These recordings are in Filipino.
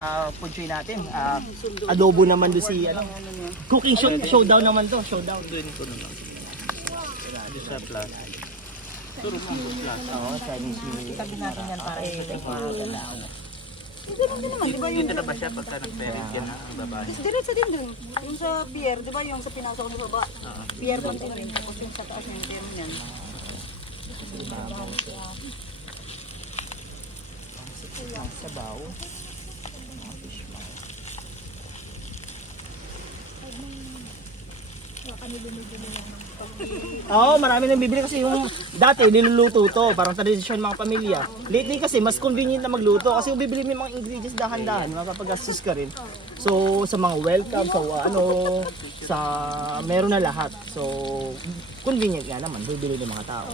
Punchoy natin. Adobo naman do si ano. Cooking showdown naman to, showdown. Doon ko na lang. Sa plus. Turo mo ang plus. Oo, Chinese New Year. Itabi natin yan para ikita yung mga galaw. Ganun din naman, di ba yung... Dito na ba siya pagka nag-parent yan ang babae? Diretso din dun. Yung sa pier, di ba yung sa pinasok mo sa baba? Pier pa din rin. Tapos yung sa taas yung pier niyan. Ang sabaw. Mga fish mouth. Oo, marami nang bibili kasi yung dati niluluto to, parang tradisyon mga pamilya. Lately kasi mas convenient na magluto kasi yung bibili mo yung mga ingredients dahan-dahan, mapapagastos ka rin. So sa mga welcome, sa meron na lahat. So convenient nga naman, bibili ng mga tao.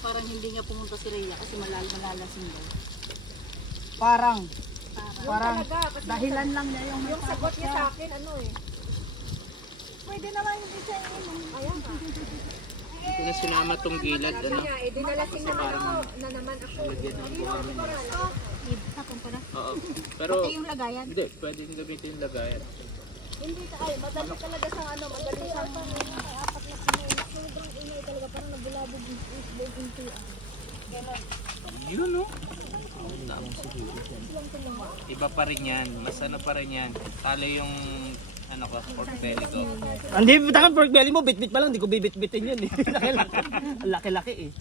Parang hindi niya pumunta si Rhea kasi malalasing daw. Parang Dahilan lang niya yung Sagot niya sa akin, ano eh. Pwede naman yung isa yung ayan ka. Kung sinama tong gilad, ano? Kaya eh, dinalasing naman ako na naman ako. Oo. Pero, Pati yung lagayan. hindi, pwedeng gamitin yung lagayan. Hindi ay, madali talaga sa ano, madali sa apat na sinoy. Sobrang ingay talaga, parang nabulabog yung into. Yun, no? Iba pa rin yan. Mas ano pa rin yan. Talo yung ano ko, pork belly ko. hindi, bitakan pork belly mo, bit-bit pa lang, di ko bibit-bitin yun eh. Ang laki-laki eh.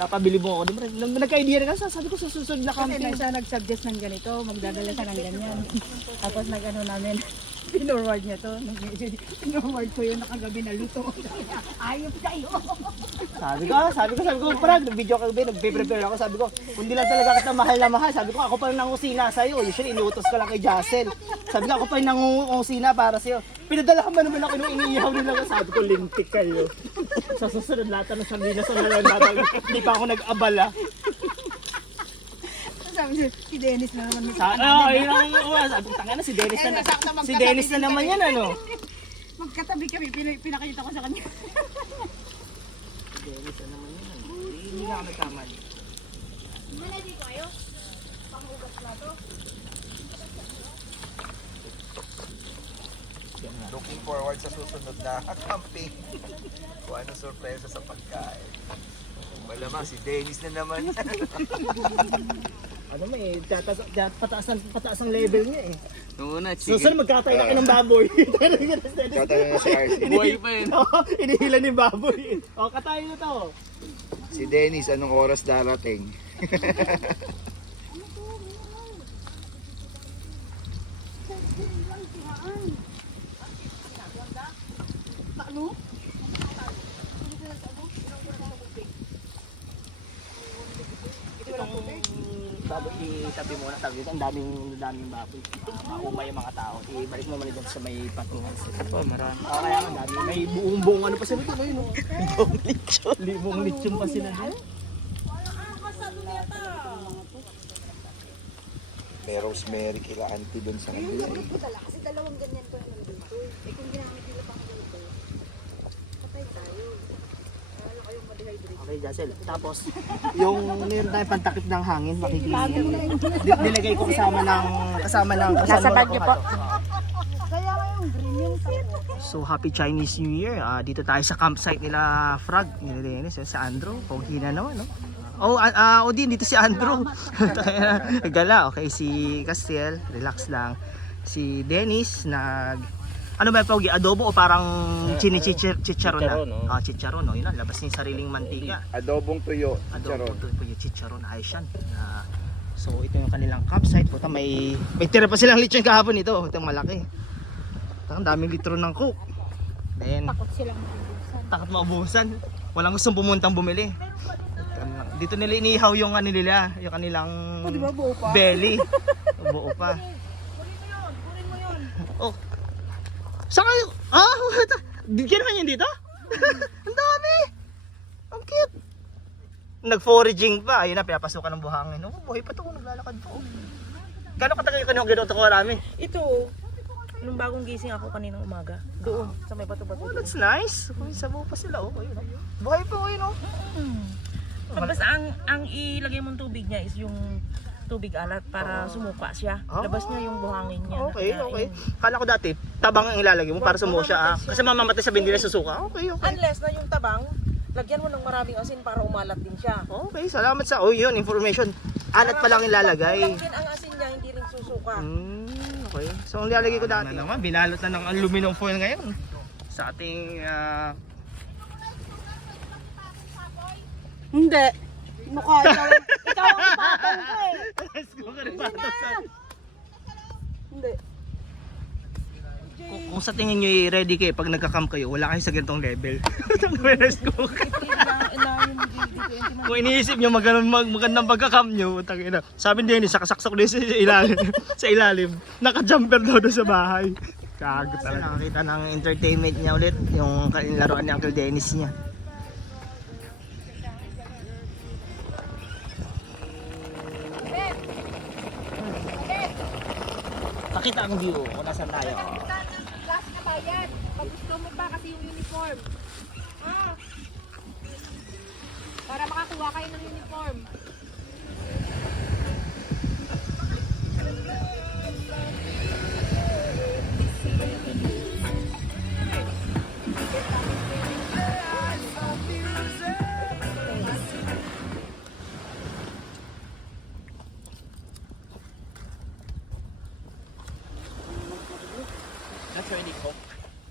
Napabili mo ako, nagka-idea rin kasi sabi ko sa susunod na Kasi camping. na siya nag-suggest ng ganito, magdadala siya ng ganyan. Tapos nag-ano namin, pinorward niya to. Pinorward ko yun nakagabi na luto. Ayop kayo! Sabi ko, parang nag-video kagabi, nag-prepare ako, sabi ko, kung di lang talaga kita mahal na mahal, sabi ko, ako pa rin nangusina sa'yo. Usually, inuutos ka lang kay Jassel. Sabi ko, ako pa rin nangusina para sa'yo. Pinadala ka ba naman ako nung iniihaw nila, sabi ko, lintik kayo. Sa susunod lahat ng sardinas sa lalang, hindi pa ako nag-abala. Sabi niya, si Dennis na naman. Sabi ko, tanga na, si Dennis na naman yan, ano? Magkatabi kami, pinakita ko sa kanya. Dennis na naman yan, ano? Hindi nga kami kamali. Malagi ko kayo. Panghugas na to. Looking forward sa susunod na camping. Kung ano sorpresa sa pagkain. Malamang si Dennis na naman. Ano may, pataas ang level niya eh. Noong una, Susunod magkatayo na kayo ng baboy. Katayo na si RC. buhay pa yun. Oo, inihila ni baboy. O, katayo na to. Si Dennis, anong oras darating? Baboy, itabi mo na, sabi dito, ang daming baboy. Maumay yung mga tao. Ibalik mo mali doon sa may patungan. Ito, marami. Kaya ang dami. May buong ano pa sila dito. Limong lechon. Limong lechon pa sila dito. May rosemary kila auntie dun sa kanila. Kasi dalawang ganyan to yung nandito. Eh kung ginamit nila pang ganito, patay tayo. Lalo kayong ma-dehydrate. Okay, Jassel. Tapos, yung meron tayong pantakip ng hangin, makikita. Nilagay ko kasama ng Nasa bag niyo po. Kaya nga yung green yung So, happy Chinese New Year. Dito tayo sa campsite nila Frog, nila Dennis, sa Andrew. Pogi na naman, no? Odin, dito si Andrew. Gala, okay. Si Castiel, relax lang. Si Dennis, ano ba yung pogi? Adobo o parang chicharon na? Chicharon, no? Chicharon, no? Yun na, labas niya yung sariling mantika. Adobong tuyo. Adobo, ito po yung chicharon, ayos yan. So, ito yung kanilang campsite. Puta, may tira pa silang lechon kahapon ito. Ito malaki. Ang daming litro ng coke. Then, takot maubusan. Walang gustong pumuntang bumili. Dito nila inihaw yung nila, yung kanilang buo pa? belly. Buo pa. Kunin mo yun. Oh. Saka, bigyan naman yun dito? Ang dami. Ang cute. Nag-foraging pa. Ayun na, pinapasukan ng buhangin. Oh, buhay pa ito. Naglalakad pa. Gano'ng katagal ka nung gano'n ito karami? Ito, Nung bagong gising ako kaninang umaga. Doon, sa may bato-bato. Oh, that's nice. Uy, sabaw pa sila. Oh, yun. Buhay pa, yun, oh. Basta ang ilagay mong tubig niya is yung tubig alat para sumuka siya. Oh. Labas niya yung buhangin niya. Okay, na okay. kinain. Kala ko dati, tabang ang ilalagay mo para sumuha siya. Kasi mamamatay sa bindila susuka. Okay, okay. Unless na yung tabang, lagyan mo ng maraming asin para umalat din siya. Okay, salamat sa... Oh, yun, information. Alat pa lang ilalagay. Kulang din ang asin niya, hindi rin susuka. Okay. So, ang nilalagay ko dati. Na naman, binalot na ng aluminum foil ngayon. Sa ating... Hindi. Mukha, ikaw ang patong ko eh. Let's go ka rin ba? Hindi. Kung sa tingin nyo ready kayo pag nagka-camp kayo, wala kayo sa ganitong level. Let's go. Kung iniisip nyo magandang pagka-camp nyo, tangina. Sabi ni Dennis, sakasaksok din sa ilalim. Sa ilalim. Naka-jumper daw doon sa bahay. Kago talaga. Nakakita ng entertainment niya ulit, yung laruan ni Uncle Dennis niya. Pakita ang view kung nasan tayo. Klase na bayan. Pag gusto mo ba kasi yung uniform. Para makakuha kayo ng uniform. That's already cooked.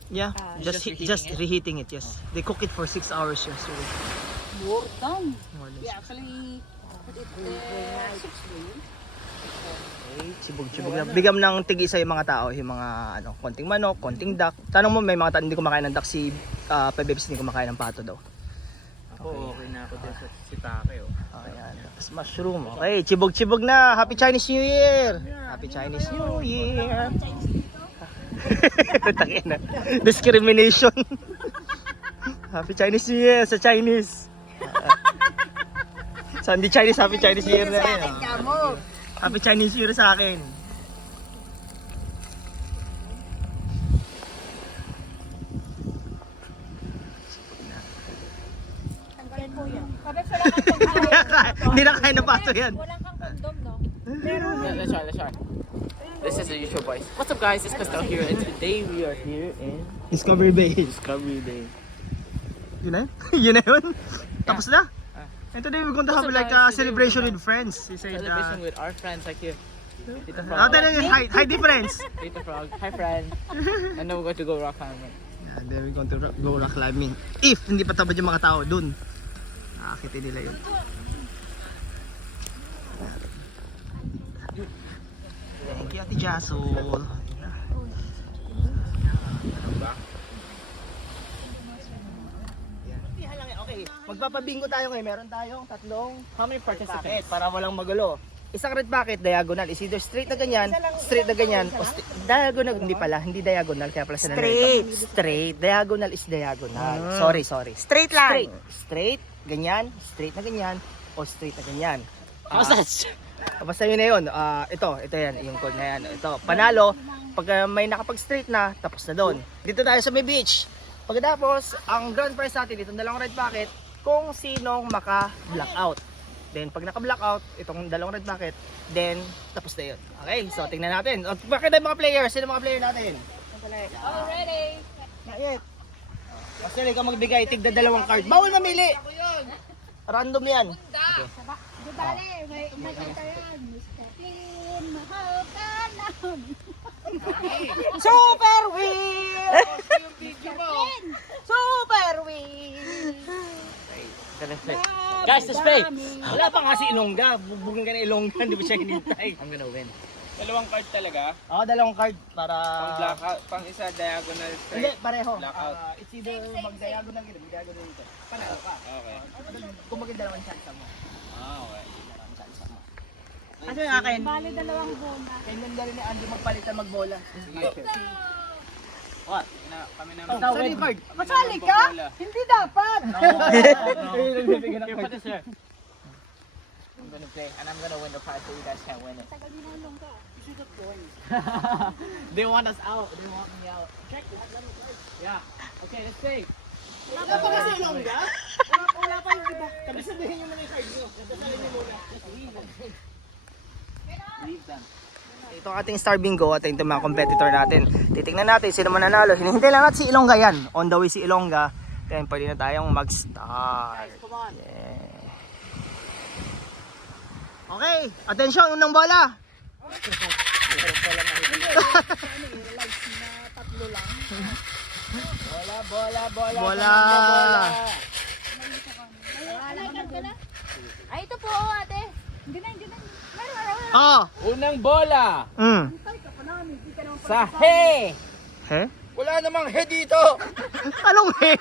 Yeah, just reheating it, yes. They cook it for 6 hours yesterday. More than. More than We actually put it there 6 days. Chibog-chibog na. Bigam ng tig-isa yung mga tao, yung mga ano, konting manok, konting duck. Tanong mo, may mga tao hindi kumakain ng duck, si Pebebs hindi kumakain ng pato daw. Ako, okay na ako din sa sitake. Ayan, tapos mushroom. Okay, chibog-chibog na. Happy Chinese New Year! Happy Chinese New Year! Tangina. Discrimination. Happy Chinese New Year sa Chinese. Sa hindi Chinese, Happy Chinese New Year na rin. Happy Chinese New Year sa akin. Tanggalin po yan. Kapag wala kang kondom. Hindi na kaya na paso yan. Walang kang kondom, no? Yeah, let's try. This is the usual voice. What's up guys, it's Costello here and today we are here in Discovery Bay. Discovery Day. Yun na yun? Yun na yun? Tapos na? And today we're going to have like a celebration with friends. He said, Celebration with our friends like you. Tita oh, Frog. hi difference. Tita Frog. Hi friend. And then we're going to go rock climbing. And then we're going to go rock climbing. If hindi pa tabad yung mga tao dun. Akitin nila yun. Thank you, Ate Jasol. Okay, magpapabingo tayo ngayon. Meron tayong tatlong How many participants para walang magulo. Isang red bucket, diagonal. Is either straight na ganyan, straight na ganyan, o diagonal. Hindi pala, hindi diagonal. Kaya pala straight. Diagonal is diagonal. Sorry. Straight line. Straight, ganyan, straight na ganyan, o straight na ganyan. Basta yun na yun. Ito yan, yung code na yan. Ito, panalo, pag may nakapag-straight na, tapos na doon. Dito tayo sa may beach. Pagkatapos, ang grand prize natin, itong dalawang red bucket, kung sinong maka-blackout. Then, pag naka-blackout, itong dalawang red bucket, then, tapos na yun. Okay, so tingnan natin. Bakit tayo mga players? Sino mga player natin? Already. Not yet. Basta ikaw magbigay, tigda dalawang card. Bawal mamili! Random yan. Di bale, may nakita yan. Mr. Clean, mahal ka naman. Super wheel! Super wheel! Guys, the spade! Wala pa nga si Ilongga. Bubugin ka na Ilongga, hindi ba siya hinintay? I'm gonna win. Dalawang card talaga? Oo, dalawang card para... Pang blackout, pang isa diagonal Hindi, straight. pareho. Blackout. It's either mag-diagonal dito, mag-diagonal dito. Panalo ka. Okay. Kung maging-dalawang chance mo. Okay. Dalawang chance mo. Ano yung akin? Bale, dalawang bola. Kailan galing ni Andrew magpalitan magbola? What? Kami naman. Saan yung card? Masali ka? Hindi dapat. Here, put this here. I'm gonna play and I'm gonna win the prize so you guys can't win it. Tagal din ang longga. They want us out. They want me out. Check. Yeah. Okay, let's see. Wala pa kasi Ilongga? Wala pa yung iba. Sabi sabihin nyo na yung card nyo. Sasalin nyo muna. Leave them. Ito ang ating Star Bingo at ito mga competitor natin. Titingnan natin sino mananalo. Hinihintay lang natin si Ilongga yan. On the way si Ilongga. Then pwede na tayong mag-start. Yeah. Okay, attention, unang bola. Bola. Ay, ito po, ate. Ganun. Oh. Unang bola. Sa he. He? Wala namang he dito! Anong he?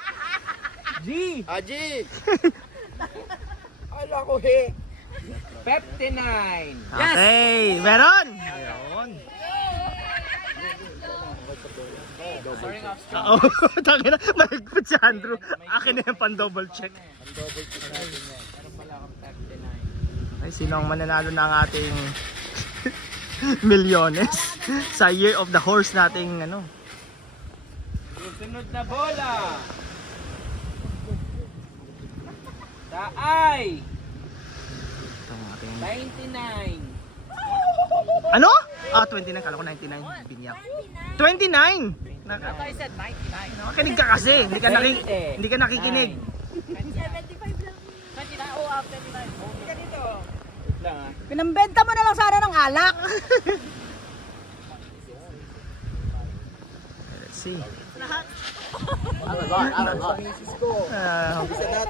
G. Haji! Ala ko he! 59. Okay, meron. Meron. Oo, tangina, mahigpit si Andrew. Akin na yung pan-double check. Ay, sino ang mananalo ng ating milyones sa Year of the Horse nating ano? Susunod na bola. Sa I. Ito ang ating... 99. Ano? Ah, 29. Kala ko 99. Binyak. 29! I said 99. Nakikinig ka kasi. Hindi ka nakikinig. 75 lang. 29. Oh, 29. Oh, ka dito. Wait lang ah. Pinambenta mo na lang sana ng alak. Let's see.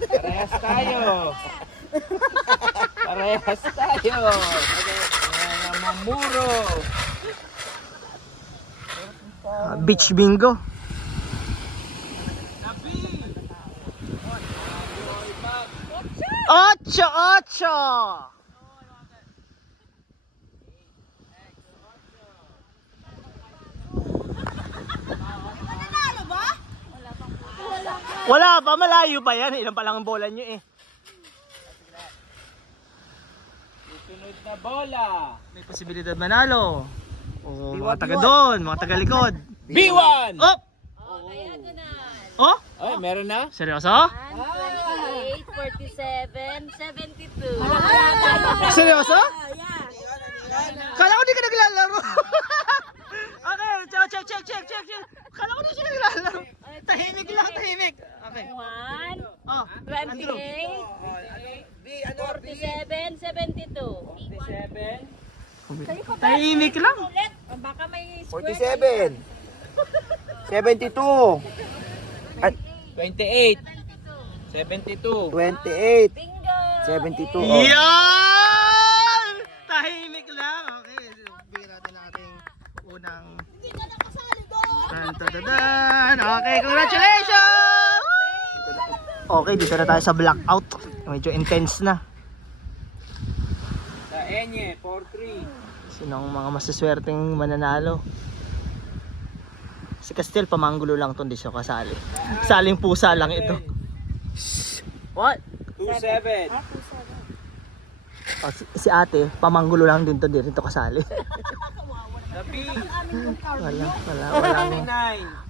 Parehas tayo. Parehas tayo. Mga mamuro. Beach bingo. Ocho! Wala pa, malayo pa yan. Ilan pa lang ang bola nyo eh. Susunod na bola. May posibilidad manalo. O mga taga doon, mga taga likod. B1! Oh! Kaya ganun. Oh? Ay, meron na? Seryoso? 28, 47, 72. Seryoso? Kala ko di ka naglalaro. Okay, check. Kala ko di siya naglalaro. Tahimik lang, tahimik. Okay. 1, Oh, Andrew. 28, 47, 72. 7. Tahimik lang. Baka may 47! 72! 28. 72. 28! bingo. 72! Yan! Tahimik lang. Okay, bigyan natin ang ating unang... Tan. Okay, congratulations! Okay, dito na tayo sa blackout. Medyo intense na. Sa Enye, 4-3. Sino ang mga masaswerteng mananalo? Si Castel, pamanggulo lang to, hindi siya kasali. Saling pusa lang ito. What? 2-7. Oh, si ate, pamanggulo lang din to, di rin to kasali. Sa B.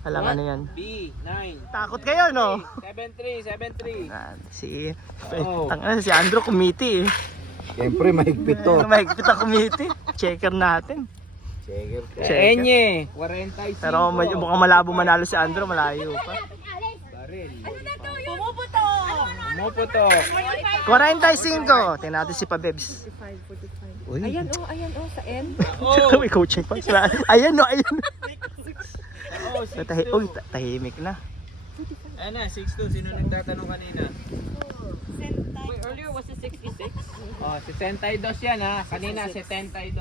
Walang ano yan. B, 9. Takot kayo, no? 7-3. Si Andrew kumiti eh. Siyempre, mahigpit to. Mahigpit ang kumiti. Checker natin. Checker. Sa Enye, 45. Pero mukhang malabo manalo si Andrew, malayo pa. Baril. Pumuputo. Pumuputo. 45. Tingnan natin si Pabebs. Uy. Ayan sa end. Oh. May coaching pa. Ayan. Oh, 6-2. Uy, tahimik na. Ayan na, 6-2. Sino nagtatanong kanina? Wait, earlier was it 66? Oh, 62 yan ha. Kanina 72.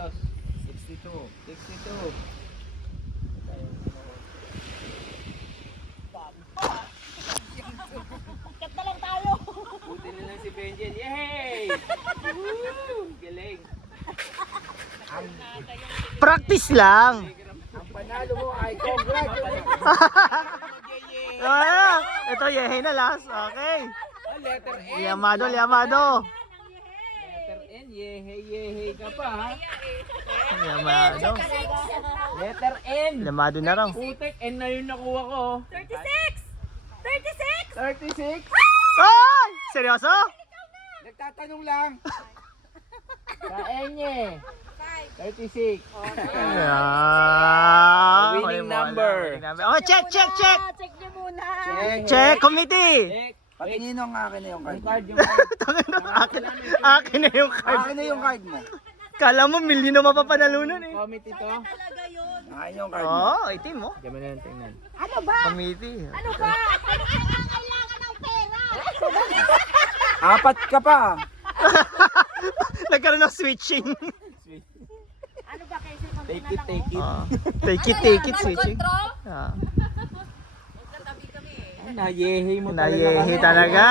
62. Kata lang tayo. Buti na lang si Benjen. Yay! Woo! Galing. Practice lang. Ang panalo mo ay congratulations! Ito, yehe na last. Okay. Ah, letter N. Liamado. Letter N Ayan, yehe ka pa ha. Lamado. Letter N. Lamado na raw. Putek, N na yung nakuha ko. 36! 36! 36. Ay! Seryoso? Nagtatanong lang. Sa Enye. 36. Yeah. Winning number. Oh, check. Check niyo muna. Check, committee. Check. Patingin ang akin na yung Yung card. card, yung card. Akin na yung card. Akin na yung card mo. Kala mo, milyon na mapapanalunan eh. Committee to. Akin yung card mo. Oo, itim mo. Diyan mo na lang tingnan. Ano ba? Committee. Ano ba? Ano kailangan ng pera? Apat ka pa. Nagkaroon ng switching. Ano ba kasi kung Take it, take it. Take it, switching. Ah. Nayehe mo Nayehi kami. talaga.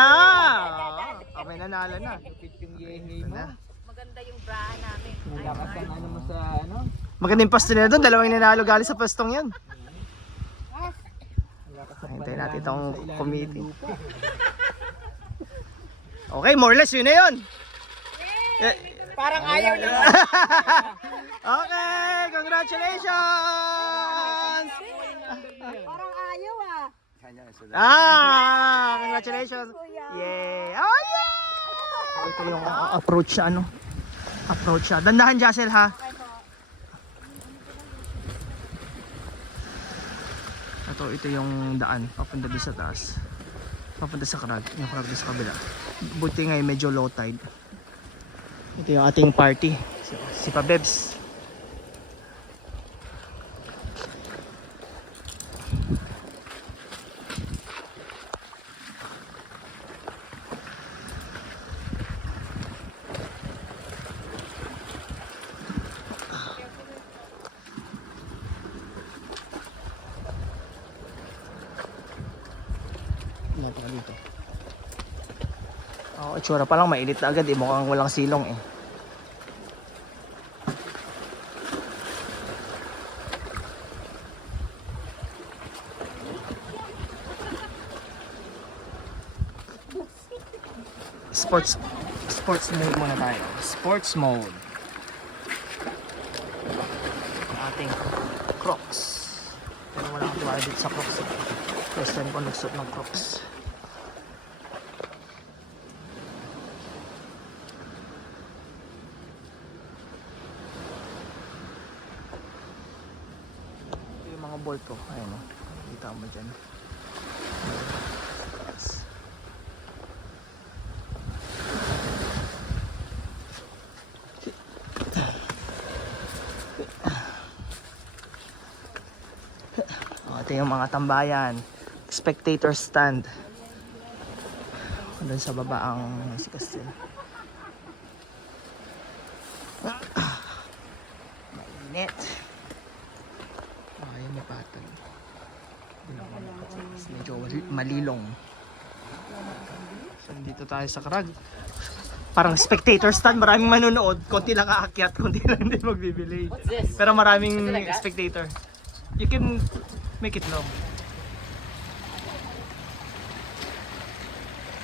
Kami nanalo na. Lupit yung yehe Ito mo. na. maganda yung braha namin. Malakas ang ano mo sa ano. Maganda yung pasto nila doon. Dalawang nanalo galing sa pastong yun. Malakas ang Hintayin natin panalangin itong sa ilalim ng committee. lupa. Okay, more or less yun na yun. Parang ayaw niya. Okay, congratulations! Parang ayaw ah. Congratulations! Yeah! Oh, yeah! Ito yung approach siya, ano? Approach siya. Dandahan, Jassel, ha? Ito yung daan. Papunta doon sa taas. Papunta sa crag. Yung crag doon sa kabila. Buti ngayon medyo low tide. Ito yung ating party. Si Pabebs. Napaka dito. Oh, itsura pa lang mainit na agad eh. Mukhang walang silong eh. Sports mode muna tayo. Sports mode. Ating Crocs. Pero wala akong tiwala dito sa Crocs. First time ko nagsuot ng Crocs. Ito yung mga bolt ko. Ayan o. Kita mo dyan. Yes. Ito yung mga tambayan. Spectator stand. Doon sa baba ang si Castel. Mainit. Ayaw may patol. Medyo malilong. So dito tayo sa Krag. Parang spectator stand. Maraming manonood. Konti lang aakyat. Konti lang hindi magbibili. Pero maraming spectator. You can make it long.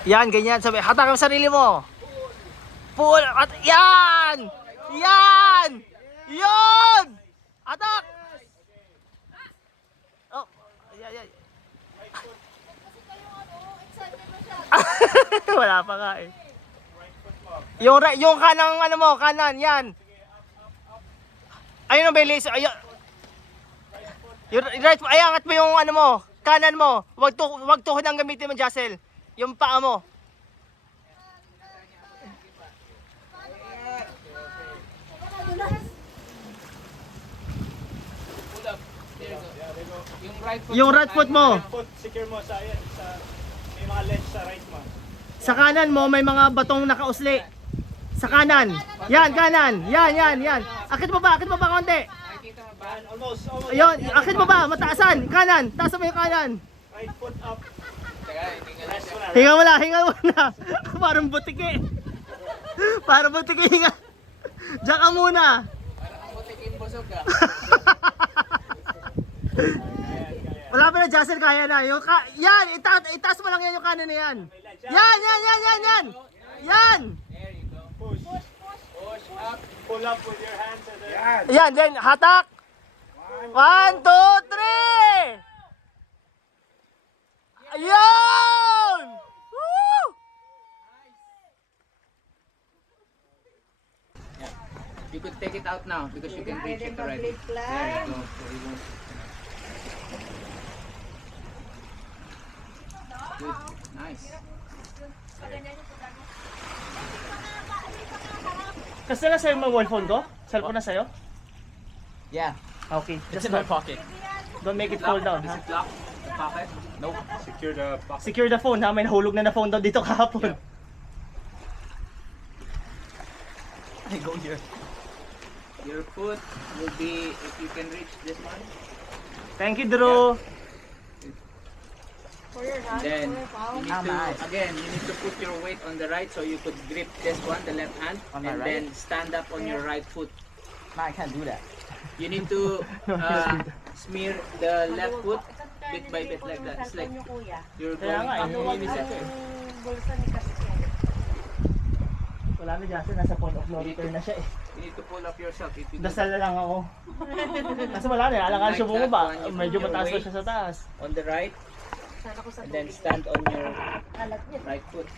Yan, ganyan. Sabi, hatakin mo sarili mo. Pull. At, yan! Yan! Yun! Atak! Oh, yan. Wala pa nga eh. Yung kanang ano mo, kanan, yan. Ayun ang bilis. Ayun. Yung right, ay angat mo yung ano mo, kanan mo. Wag tuhod ang gamitin mo, Jassel. Yung paa mo. Yung right foot mo. Foot secure mo sa may mga ledge sa right mo. Sa kanan mo may mga batong nakausli. Sa kanan. Yan, kanan. Yan. Akit mo ba konti? Almost. Ayun, akit mo ba? Mataasan. Kanan. Taasan mo yung kanan. Right foot up. Hinga mo na. Parang butiki. Parang butiki, hinga. Diyan ka muna. Parang butikin busog ka. Wala pa na, Jassel, kaya na. Yan, itaas mo lang yan yung kanan na yan. Yan. There you go. Push. Pull up with your hands and then... Yan. Ayan, then hatak. 1, 2, 3. Ayun! Woo! You could take it out now because you can reach it already. There you go. So you won't... Good. Nice. Kasi na sa'yo yung mobile phone ko? Cellphone na sa'yo? Yeah. Okay. It's in my pocket. Don't make it fall down, Is ha? it locked? The pocket? Nope. Secure the box. Secure the phone, ha? May nahulog na phone daw dito kahapon. I go here. Your foot will be, if you can reach this one, Thank you, Drew. then you need to, again, you need to put your weight on the right so you could grip this one, the left hand, On my and right? then stand up on your right foot. No, I can't do that. You need to smear the left foot bit by bit like that. It's like you're Kaya going nga, up. iniinis ako eh. Wala na, Justin. Nasa point of no return na siya eh. You need to pull up yourself. If you Dasal na lang ako. Kasi wala na, alangan siya bumaba. Like that one, you Medyo put your mataas pa weight siya sa taas. on the right, and then stand on your right foot.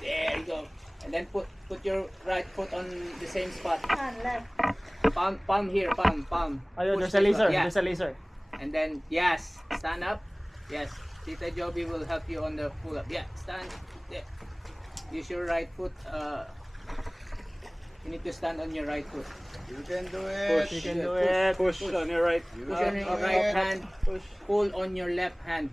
There you go. And then put your right foot on the same spot. Palm here, palm. Ayun, Push there's a this laser, one. Yeah. there's a laser. And then, yes, stand up. Yes, Tita Joby will help you on the pull up. Yeah, stand there. Use your right foot. You need to stand on your right foot. You can do it. You can do it. Push on your right. Push on your right hand. Pull on your left hand.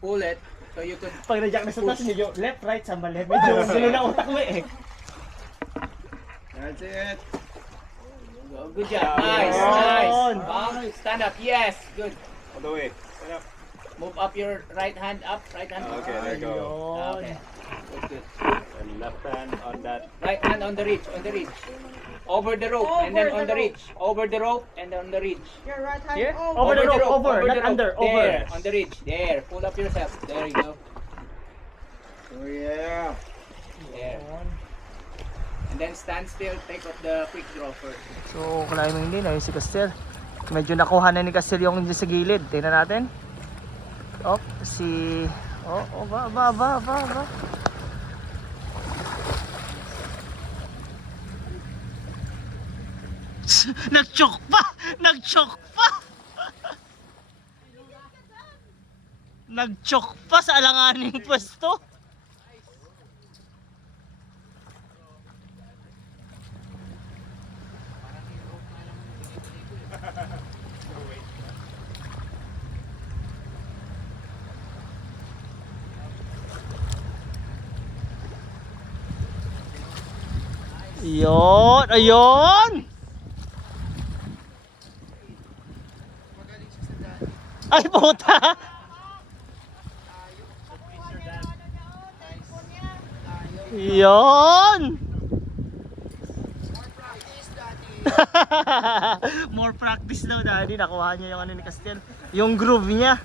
Pull it so you could. Pag na-jack na sa taas, medyo left, right, sa mali. Medyo gulo na utak mo eh. That's it. Oh, good job. Nice, Yun. nice. Palm, stand up. Yes, good. All the way. Stand up. Move up your right hand up. Right hand. Okay, there you go. Ayun. Okay. Good, good. And left hand on that. Right hand on the ridge. On the ridge. Over the rope and then on the ridge. Over the rope and on the ridge. Your right hand Here? Over the rope, over, the not rope. under, There, over. on the ridge. There. Pull up yourself. There you go. Oh yeah. There. And then stand still. Take off the quick draw first. So, climbing din ayun si Castel. Medyo nakuha na ni Castel yung sa gilid. Tingnan natin. Oh, si... Oh, ba. Nag-choke pa! Nag-choke pa! Nag-choke pa sa alanganing pwesto. Ayun! Ayun! Ay, puta! Yun! More practice daw, Daddy. Nakuha niya yung ano ni Castel. Yung groove niya.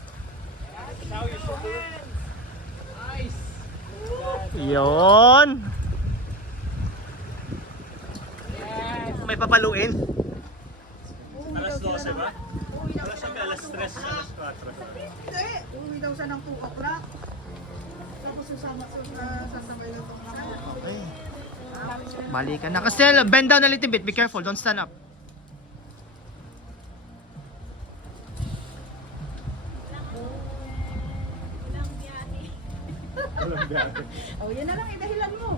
Yun! May papaluin. Alas 12 ba? Alas 3, alas 4. Hindi, uwi daw siya ng 2 o'clock. Tapos sasabay lang itong mga. Okay. Balikan na. Castel, bend down a little bit. Be careful. Don't stand up. Oh, yun na lang, dahilan mo.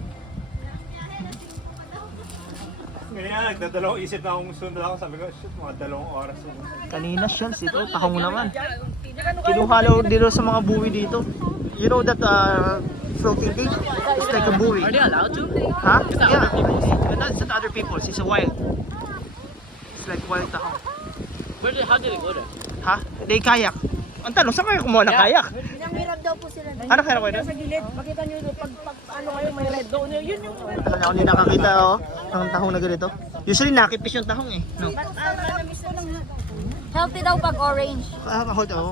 Ngayon, nagdadalawang isip na akong sunod ako. Sabi ko, shit, mga 2 oras. Kanina shells ito. Tahong naman. Kinuha dito sa mga buwi dito. You know that floating thing? It's like a buoy. Are they allowed to? Huh? Yeah. It's not other people. It's a wild. It's like wild tahong. How did it go there? Ha? They kayak. Ang tanong, saan kayo kumuha ng kayak? Pinanghirap daw po sila. Ano kaya kayo doon? Sa gilid, makita nyo pag ano kayo may red doon. Yun yung Tagal na ako hindi nakakita ng tahong na ganito. Usually nakipis yung tahong eh. No? Healthy daw pag orange. Hold on.